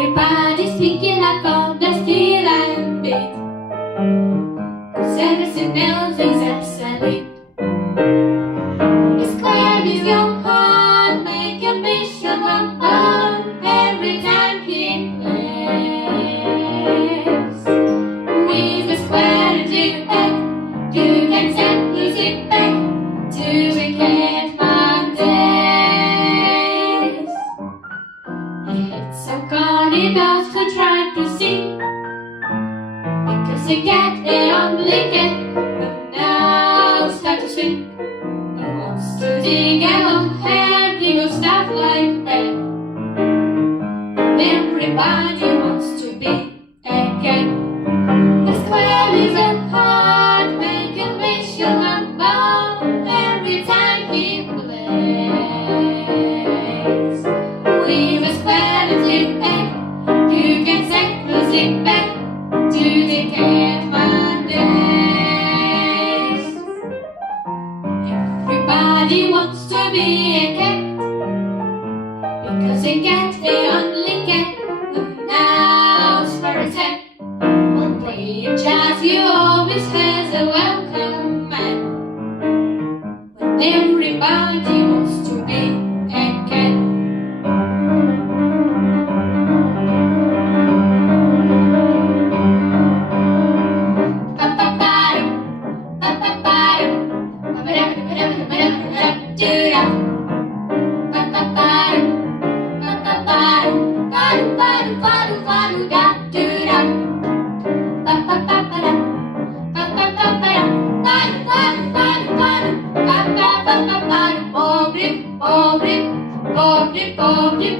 Everybody's speaking up on the steel and beat. 'Cause everything else is obsolete. It's clear with your heart, make your mission on every time he plays. With the square and the back, you can set music back to the cat days. It's so funny girls who try to sing, because they get it only get, but now start to swing. Who wants to dig out hair, dig stuff like that? Everybody wants to be a cat. The square is a heart, make a wish you about every time he plays. With a square and zip back, you can set music back to the cat days. Everybody wants to be a cat, because a cat the only cat who knows where it's at. Won't play jazz, you always has a welcome man. When everybody wants to be a cat. Pobre, pobre, pobre.